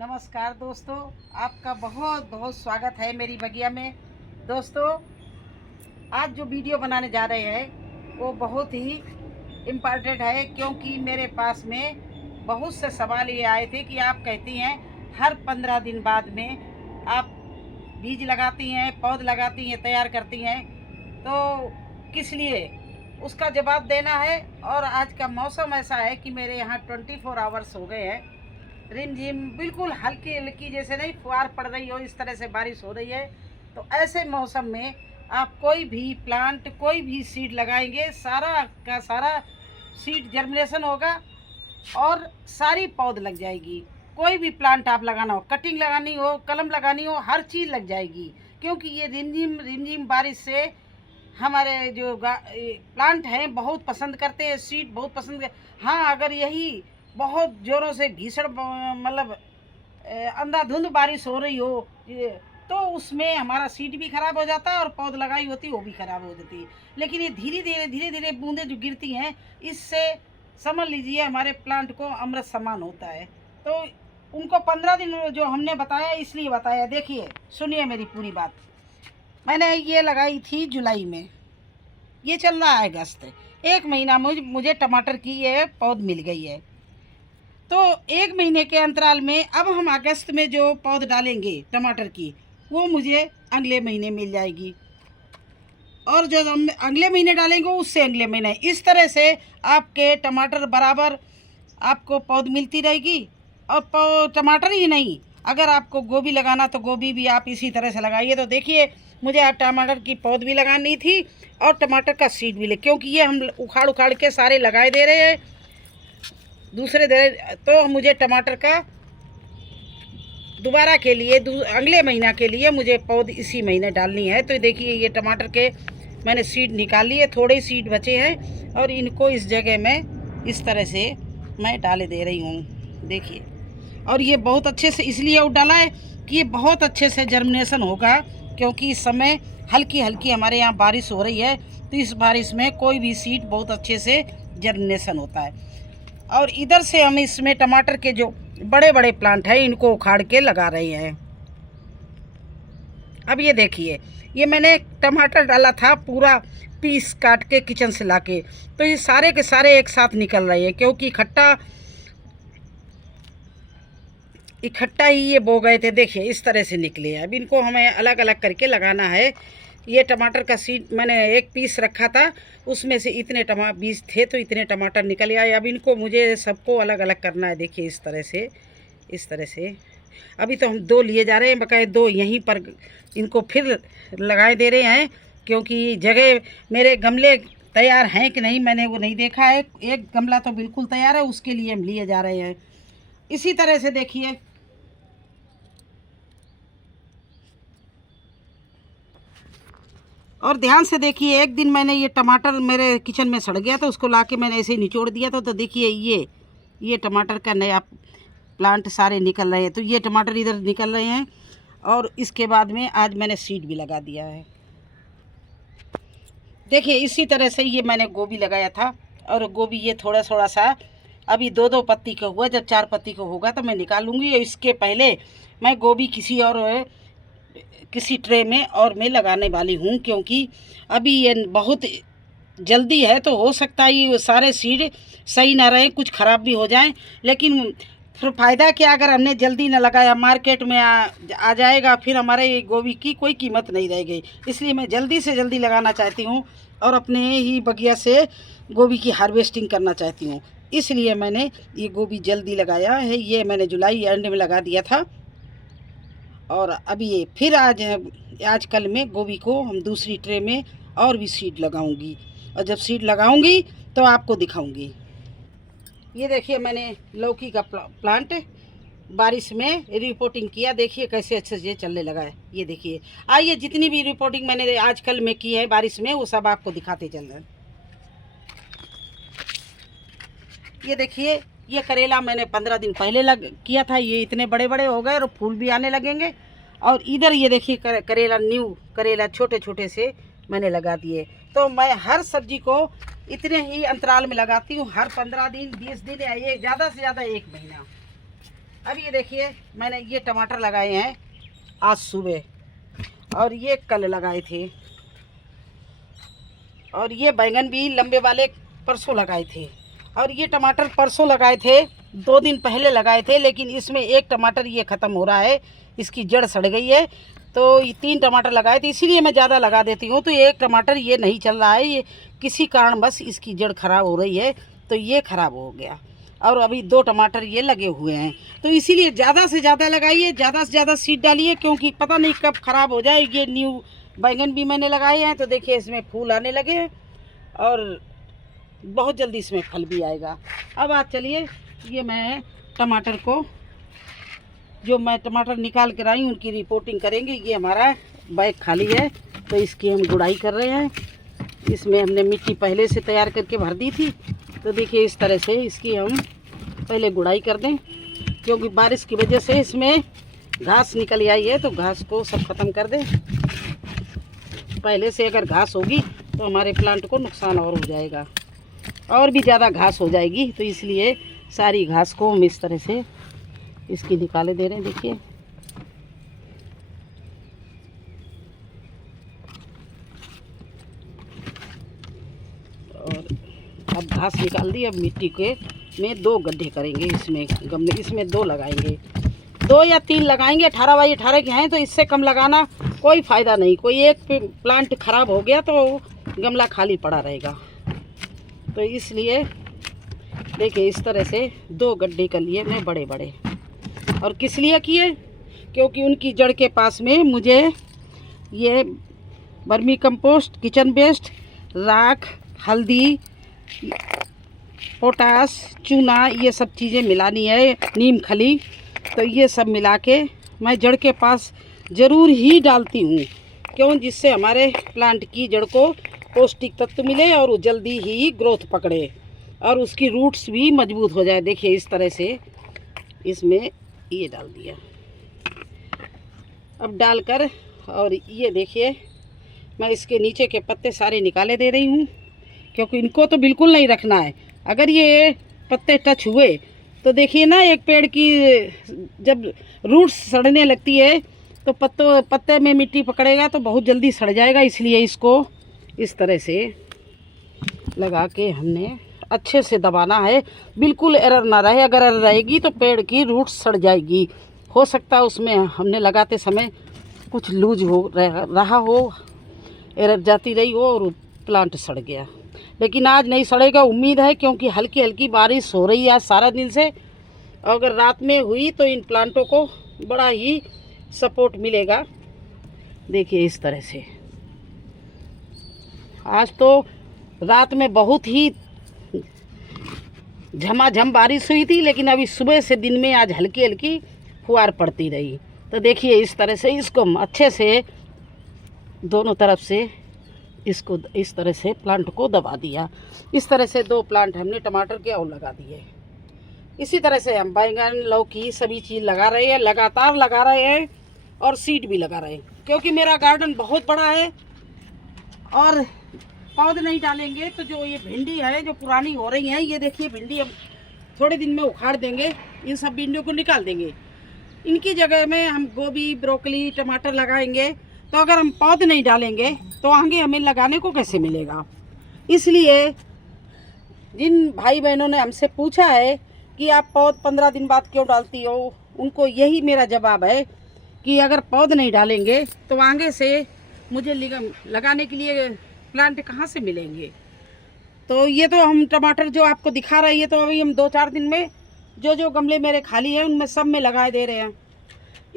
नमस्कार दोस्तों, आपका बहुत बहुत स्वागत है मेरी बगिया में। दोस्तों, आज जो वीडियो बनाने जा रहे हैं वो बहुत ही इम्पॉर्टेंट है, क्योंकि मेरे पास में बहुत से सवाल ये आए थे कि आप कहती हैं हर 15 दिन बाद में आप बीज लगाती हैं, पौध लगाती हैं, तैयार करती हैं, तो किस लिए, उसका जवाब देना है। और आज का मौसम ऐसा है कि मेरे यहाँ 24 आवर्स हो गए हैं, रिमझिम बिल्कुल हल्की हल्की, जैसे नहीं फुहार पड़ रही हो, इस तरह से बारिश हो रही है। तो ऐसे मौसम में आप कोई भी प्लांट, कोई भी सीड लगाएंगे, सारा का सारा सीड जर्मिनेशन होगा और सारी पौध लग जाएगी। कोई भी प्लांट आप लगाना हो, कटिंग लगानी हो, कलम लगानी हो, हर चीज़ लग जाएगी, क्योंकि ये रिमझिम रिमझिम बारिश से हमारे जो प्लांट हैं बहुत पसंद करते हैं, सीड बहुत पसंद हाँ, अगर यही बहुत ज़ोरों से भीषण मतलब अंधाधुंध बारिश हो रही हो तो उसमें हमारा सीड भी ख़राब हो जाता है और पौध लगाई होती वो भी ख़राब हो जाती है। लेकिन ये धीरे धीरे बूंदें जो गिरती हैं, इससे समझ लीजिए हमारे प्लांट को अमृत समान होता है। तो उनको 15 दिन जो हमने बताया, इसलिए बताया। देखिए, सुनिए मेरी पूरी बात। मैंने ये लगाई थी जुलाई में, ये चल रहा है अगस्त, 1 महीना मुझे टमाटर की ये पौध मिल गई है। तो 1 महीने के अंतराल में अब हम अगस्त में जो पौध डालेंगे टमाटर की, वो मुझे अगले महीने मिल जाएगी, और जो हम अगले महीने डालेंगे उससे अगले महीने, इस तरह से आपके टमाटर बराबर आपको पौध मिलती रहेगी। और टमाटर ही नहीं, अगर आपको गोभी लगाना तो गोभी भी आप इसी तरह से लगाइए। तो देखिए, मुझे टमाटर की पौध भी लगानी थी और टमाटर का सीड भी क्योंकि ये हम उखाड़ उखाड़ के सारे लगाए दे रहे हैं दूसरे दे, तो मुझे टमाटर का दोबारा के लिए अगले महीना के लिए मुझे पौध इसी महीने डालनी है। तो देखिए, ये टमाटर के मैंने सीड निकाल लिए, थोड़े सीड बचे हैं और इनको इस जगह में इस तरह से मैं डाले दे रही हूँ। देखिए, और ये बहुत अच्छे से इसलिए डाला है कि ये बहुत अच्छे से जर्मिनेशन होगा, क्योंकि इस समय हल्की हल्की हमारे यहाँ बारिश हो रही है, तो इस बारिश में कोई भी सीड बहुत अच्छे से जर्मिनेशन होता है। और इधर से हम इसमें टमाटर के जो बड़े बड़े प्लांट हैं इनको उखाड़ के लगा रहे हैं। अब ये देखिए, ये मैंने टमाटर डाला था पूरा पीस काट के किचन से लाके, तो ये सारे के सारे एक साथ निकल रहे हैं, क्योंकि इकट्ठा ही ये बो गए थे। देखिए, इस तरह से निकले हैं। अब इनको हमें अलग अलग करके लगाना है। ये टमाटर का सीड मैंने एक पीस रखा था, उसमें से इतने बीज थे, तो इतने टमाटर निकल आए। अब इनको मुझे सबको अलग अलग करना है। देखिए, इस तरह से अभी तो हम 2 लिए जा रहे हैं, बकाए 2 यहीं पर इनको फिर लगाए दे रहे हैं, क्योंकि जगह मेरे गमले तैयार हैं कि नहीं मैंने वो नहीं देखा है। एक गमला तो बिल्कुल तैयार है, उसके लिए हम लिए जा रहे हैं। इसी तरह से देखिए, और ध्यान से देखिए, एक दिन मैंने ये टमाटर मेरे किचन में सड़ गया था, उसको लाके मैंने ऐसे ही निचोड़ दिया था। तो देखिए, ये टमाटर का नया प्लांट सारे निकल रहे हैं। तो ये टमाटर इधर निकल रहे हैं, और इसके बाद में आज मैंने सीड भी लगा दिया है। देखिए, इसी तरह से ये मैंने गोभी लगाया था, और गोभी ये थोड़ा थोड़ा सा अभी 2-2 पत्ती का हुआ, जब 4 पत्ती का होगा तो मैं निकालूंगी। इसके पहले मैं गोभी किसी ट्रे में और मैं लगाने वाली हूँ, क्योंकि अभी ये बहुत जल्दी है, तो हो सकता है ये सारे सीड सही ना रहे, कुछ ख़राब भी हो जाएं। लेकिन फिर फ़ायदा क्या, अगर हमने जल्दी ना लगाया, मार्केट में आ जाएगा, फिर हमारे गोभी की कोई कीमत नहीं रहेगी। इसलिए मैं जल्दी से जल्दी लगाना चाहती हूँ और अपने ही बगिया से गोभी की हार्वेस्टिंग करना चाहती हूँ। इसलिए मैंने ये गोभी जल्दी लगाया है। ये मैंने जुलाई एंड में लगा दिया था, और अभी ये फिर आजकल में गोभी को हम दूसरी ट्रे में और भी सीड लगाऊंगी, और जब सीड लगाऊंगी तो आपको दिखाऊंगी। ये देखिए, मैंने लौकी का प्लांट बारिश में रिपोर्टिंग किया। देखिए कैसे अच्छे से चलने लगा है। ये देखिए, आइए, जितनी भी रिपोर्टिंग मैंने आजकल में की है बारिश में, वो सब आपको दिखाते चल रहे हैं। ये देखिए, ये करेला मैंने 15 दिन पहले किया था, ये इतने बड़े बड़े हो गए और फूल भी आने लगेंगे। और इधर ये देखिए, करेला छोटे छोटे से मैंने लगा दिए। तो मैं हर सब्जी को इतने ही अंतराल में लगाती हूँ, हर 15 दिन, 20 दिन, या ये ज़्यादा से ज़्यादा 1 महीना। अब ये देखिए, मैंने ये टमाटर लगाए हैं आज सुबह, और ये कल लगाए थे, और ये बैंगन भी लंबे वाले परसों लगाए थे, और ये टमाटर परसों लगाए थे, 2 दिन पहले लगाए थे, लेकिन इसमें एक टमाटर ये ख़त्म हो रहा है, इसकी जड़ सड़ गई है। तो ये 3 टमाटर लगाए थे, इसीलिए मैं ज़्यादा लगा देती हूँ। तो एक टमाटर ये नहीं चल रहा है, ये किसी कारण बस इसकी जड़ ख़राब हो रही है, तो ये ख़राब हो गया। और अभी 2 टमाटर ये लगे हुए हैं, तो इसीलिए ज़्यादा से ज़्यादा लगाइए, ज़्यादा से ज़्यादा सीड डालिए, क्योंकि पता नहीं कब ख़राब हो जाए। ये न्यू बैंगन भी मैंने लगाए हैं, तो देखिए इसमें फूल आने लगे हैं और बहुत जल्दी इसमें फल भी आएगा। अब आज चलिए, ये मैं टमाटर को, जो मैं टमाटर निकाल कर आई उनकी रिपोर्टिंग करेंगे। ये हमारा बैग खाली है, तो इसकी हम गुड़ाई कर रहे हैं। इसमें हमने मिट्टी पहले से तैयार करके भर दी थी, तो देखिए इस तरह से इसकी हम पहले गुड़ाई कर दें, क्योंकि बारिश की वजह से इसमें घास निकल आई है, तो घास को सब ख़त्म कर दें। पहले से अगर घास होगी तो हमारे प्लांट को नुकसान और हो जाएगा, और भी ज़्यादा घास हो जाएगी, तो इसलिए सारी घास को हम इस तरह से इसकी निकाले दे रहे हैं। देखिए और अब घास निकाल दी। अब मिट्टी के में 2 गड्ढे करेंगे, इसमें गमले, इसमें 2 लगाएंगे, 2 या 3 लगाएंगे। 18 बाई 18 के हैं, तो इससे कम लगाना कोई फ़ायदा नहीं। कोई एक प्लांट ख़राब हो गया तो गमला खाली पड़ा रहेगा, तो इसलिए देखिए इस तरह से 2 गड्ढे कर लिए मैं बड़े बड़े। और किस लिए किए, क्योंकि उनकी जड़ के पास में मुझे ये वर्मी कंपोस्ट, किचन वेस्ट, राख, हल्दी, पोटास, चूना, ये सब चीज़ें मिलानी है, नीम खली, तो ये सब मिला के मैं जड़ के पास ज़रूर ही डालती हूँ। क्यों, जिससे हमारे प्लांट की जड़ को पौष्टिक तत्व मिले और वो जल्दी ही ग्रोथ पकड़े और उसकी रूट्स भी मजबूत हो जाए। देखिए इस तरह से इसमें ये डाल दिया। अब डालकर, और ये देखिए मैं इसके नीचे के पत्ते सारे निकाले दे रही हूँ, क्योंकि इनको तो बिल्कुल नहीं रखना है। अगर ये पत्ते टच हुए तो देखिए ना, एक पेड़ की जब रूट्स सड़ने लगती है तो पत्ते में मिट्टी पकड़ेगा तो बहुत जल्दी सड़ जाएगा। इसलिए इसको इस तरह से लगा के हमने अच्छे से दबाना है, बिल्कुल एरर ना रहे। अगर एरर रहेगी तो पेड़ की रूट्स सड़ जाएगी। हो सकता है उसमें हमने लगाते समय कुछ लूज हो रहा हो, एरर जाती रही हो और प्लांट सड़ गया, लेकिन आज नहीं सड़ेगा, उम्मीद है, क्योंकि हल्की हल्की बारिश हो रही है आज सारा दिन से। अगर रात में हुई तो इन प्लांटों को बड़ा ही सपोर्ट मिलेगा। देखिए इस तरह से आज तो रात में बहुत ही झमाझम बारिश हुई थी, लेकिन अभी सुबह से दिन में आज हल्की हल्की फुहार पड़ती रही। तो देखिए इस तरह से इसको अच्छे से दोनों तरफ से इसको इस तरह से प्लांट को दबा दिया। इस तरह से 2 प्लांट हमने टमाटर के और लगा दिए। इसी तरह से हम बैंगन, लौकी सभी चीज़ लगा रहे हैं, लगातार लगा रहे हैं, और सीड भी लगा रहे हैं, क्योंकि मेरा गार्डन बहुत बड़ा है। और पौध नहीं डालेंगे तो जो ये भिंडी है जो पुरानी हो रही है, ये देखिए भिंडी हम थोड़े दिन में उखाड़ देंगे, इन सब भिंडियों को निकाल देंगे। इनकी जगह में हम गोभी, ब्रोकली, टमाटर लगाएंगे। तो अगर हम पौध नहीं डालेंगे तो आगे हमें लगाने को कैसे मिलेगा। इसलिए जिन भाई बहनों ने हमसे पूछा है कि आप पौध 15 दिन बाद क्यों डालती हो, उनको यही मेरा जवाब है कि अगर पौध नहीं डालेंगे तो आगे से मुझे लगाने के लिए प्लांट कहाँ से मिलेंगे। तो ये तो हम टमाटर जो आपको दिखा रहे हैं, ये तो अभी हम 2-4 दिन में जो गमले मेरे खाली हैं उनमें सब में लगाए दे रहे हैं।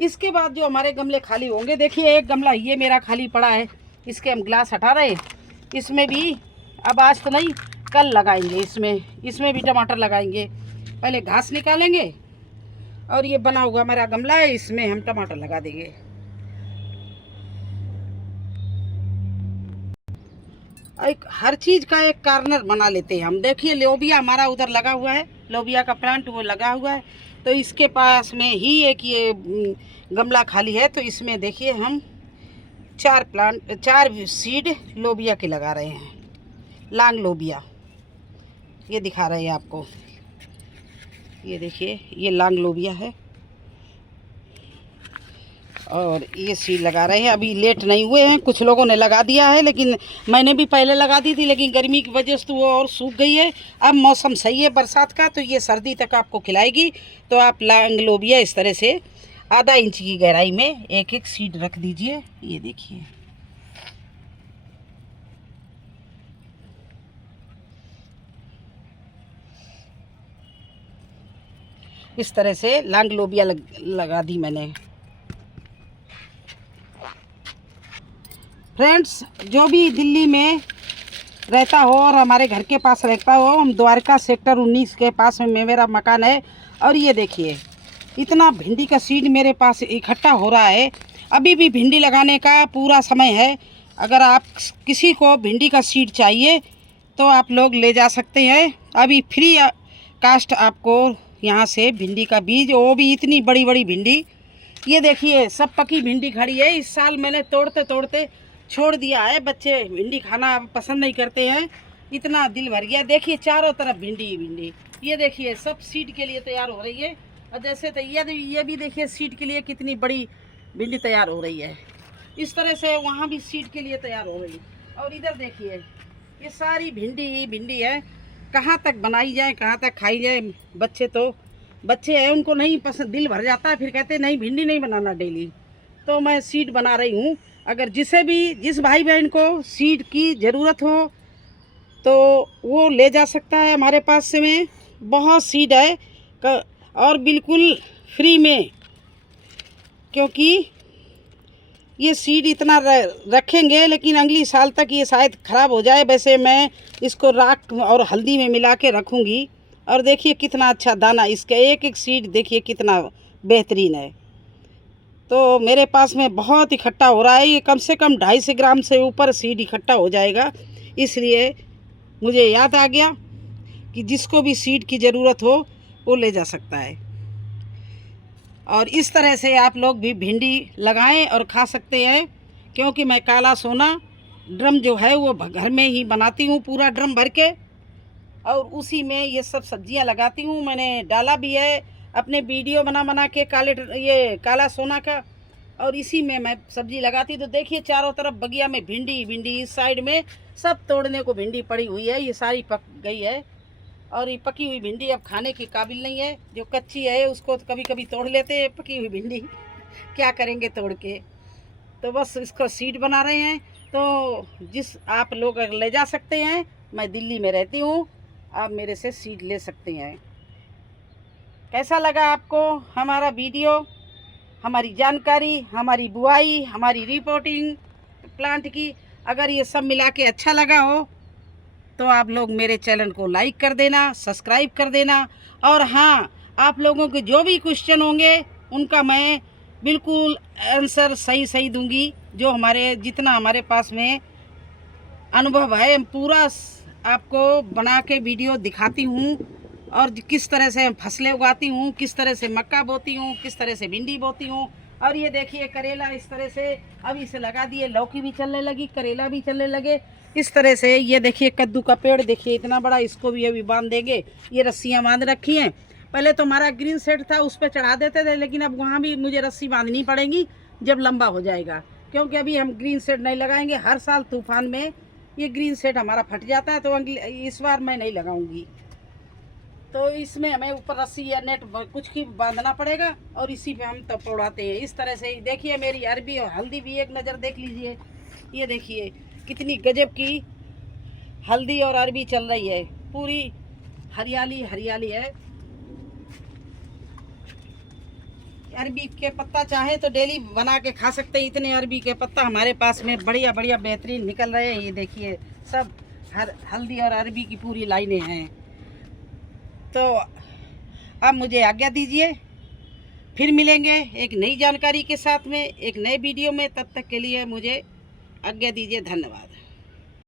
इसके बाद जो हमारे गमले खाली होंगे, देखिए एक गमला ये मेरा खाली पड़ा है, इसके हम ग्लास हटा रहे हैं। इसमें भी अब आज तो नहीं, कल लगाएंगे। इसमें भी टमाटर लगाएंगे। पहले घास निकालेंगे और ये बना हुआ मेरा गमला है, इसमें हम टमाटर लगा देंगे। एक हर चीज़ का एक कार्नर बना लेते हैं हम। देखिए लोबिया हमारा उधर लगा हुआ है, लोबिया का प्लांट वो लगा हुआ है, तो इसके पास में ही एक ये गमला खाली है। तो इसमें देखिए हम 4 सीड लोबिया के लगा रहे हैं, लांग लोबिया। ये दिखा रहे हैं आपको, ये देखिए ये लांग लोबिया है, और ये सीड लगा रहे हैं। अभी लेट नहीं हुए हैं, कुछ लोगों ने लगा दिया है, लेकिन मैंने भी पहले लगा दी थी, लेकिन गर्मी की वजह से तो वो और सूख गई है। अब मौसम सही है बरसात का, तो ये सर्दी तक आपको खिलाएगी। तो आप लांग लोबिया इस तरह से आधा इंच की गहराई में एक एक सीड रख दीजिए। ये देखिए, इस तरह से लांग लोबिया लगा दी मैंने। फ्रेंड्स, जो भी दिल्ली में रहता हो और हमारे घर के पास रहता हो, हम द्वारका सेक्टर 19 के पास में मेरा मकान है। और ये देखिए, इतना भिंडी का सीड मेरे पास इकट्ठा हो रहा है। अभी भी भिंडी लगाने का पूरा समय है। अगर आप किसी को भिंडी का सीड चाहिए तो आप लोग ले जा सकते हैं। अभी फ्री कास्ट आपको यहाँ से भिंडी का बीज, वो भी इतनी बड़ी बड़ी भिंडी। ये देखिए, सब पकी भिंडी खड़ी है। इस साल मैंने तोड़ते तोड़ते छोड़ दिया है, बच्चे भिंडी खाना पसंद नहीं करते हैं। इतना दिल भर गया। देखिए, चारों तरफ भिंडी ही भिंडी। ये देखिए, सब सीड के लिए तैयार हो रही है। और जैसे तो ये भी देखिए, सीड के लिए कितनी बड़ी भिंडी तैयार हो रही है। इस तरह से वहाँ भी सीड के लिए तैयार हो रही है। और इधर देखिए, ये सारी भिंडी ही भिंडी है। कहाँ तक बनाई जाए, कहाँ तक खाई जाए। बच्चे हैं, उनको नहीं पसंद, दिल भर जाता है, फिर कहते नहीं भिंडी नहीं बनाना डेली। तो मैं सीड बना रही हूँ। अगर जिस भाई बहन को सीड की ज़रूरत हो तो वो ले जा सकता है हमारे पास से। में बहुत सीड है और बिल्कुल फ्री में, क्योंकि ये सीड इतना रखेंगे लेकिन अगली साल तक ये शायद ख़राब हो जाए। वैसे मैं इसको राख और हल्दी में मिला के रखूँगी। और देखिए कितना अच्छा दाना, इसका एक एक सीड देखिए कितना बेहतरीन है। तो मेरे पास में बहुत इकट्ठा हो रहा है। ये कम से कम 250 ग्राम से ऊपर सीड इकट्ठा हो जाएगा। इसलिए मुझे याद आ गया कि जिसको भी सीड की ज़रूरत हो वो ले जा सकता है। और इस तरह से आप लोग भी भिंडी लगाएं और खा सकते हैं। क्योंकि मैं काला सोना ड्रम जो है वो घर में ही बनाती हूँ, पूरा ड्रम भर के, और उसी में ये सब सब्जियां लगाती हूँ। मैंने डाला भी है अपने वीडियो बना के ये काला सोना का, और इसी में मैं सब्जी लगाती। तो देखिए, चारों तरफ बगिया में भिंडी भिंडी। इस साइड में सब तोड़ने को भिंडी पड़ी हुई है। ये सारी पक गई है और ये पकी हुई भिंडी अब खाने के काबिल नहीं है। जो कच्ची है उसको तो कभी कभी तोड़ लेते हैं, पकी हुई भिंडी क्या करेंगे तोड़ के। तो बस इसको सीड बना रहे हैं। तो जिस आप लोग ले जा सकते हैं। मैं दिल्ली में रहती हूँ, आप मेरे से सीड ले सकते हैं। कैसा लगा आपको हमारा वीडियो, हमारी जानकारी, हमारी बुआई, हमारी रिपोर्टिंग प्लांट की? अगर ये सब मिला के अच्छा लगा हो तो आप लोग मेरे चैनल को लाइक कर देना, सब्सक्राइब कर देना। और हाँ, आप लोगों के जो भी क्वेश्चन होंगे उनका मैं बिल्कुल आंसर सही दूंगी। जो जितना हमारे पास में अनुभव है, पूरा आपको बना के वीडियो दिखाती हूँ। और किस तरह से फसलें उगाती हूँ, किस तरह से मक्का बोती हूँ, किस तरह से भिंडी बोती हूँ। और ये देखिए, करेला इस तरह से अभी इसे लगा दिए, लौकी भी चलने लगी, करेला भी चलने लगे इस तरह से। ये देखिए, कद्दू का पेड़ देखिए इतना बड़ा, इसको भी अभी बांध देंगे। ये रस्सियाँ बांध रखी हैं। पहले तो हमारा ग्रीन सेट था, उस पर चढ़ा देते थे, लेकिन अब वहाँ भी मुझे रस्सी बांधनी पड़ेगी जब लंबा हो जाएगा। क्योंकि अभी हम ग्रीन सेट नहीं लगाएंगे। हर साल तूफान में ये ग्रीन सेट हमारा फट जाता है, तो इस बार मैं नहीं लगाऊंगी। तो इसमें हमें ऊपर रस्सी या नेट कुछ की बांधना पड़ेगा और इसी पे हम तब उड़ाते हैं। इस तरह से देखिए, मेरी अरबी और हल्दी भी एक नज़र देख लीजिए। ये देखिए कितनी गजब की हल्दी और अरबी चल रही है, पूरी हरियाली हरियाली है। अरबी के पत्ता चाहे तो डेली बना के खा सकते हैं। इतने अरबी के पत्ता हमारे पास में बढ़िया बढ़िया बेहतरीन निकल रहे हैं। ये देखिए, सब हल्दी और अरबी की पूरी लाइनें हैं। तो अब मुझे आज्ञा दीजिए, फिर मिलेंगे एक नई जानकारी के साथ में, एक नए वीडियो में। तब तक के लिए मुझे आज्ञा दीजिए। धन्यवाद।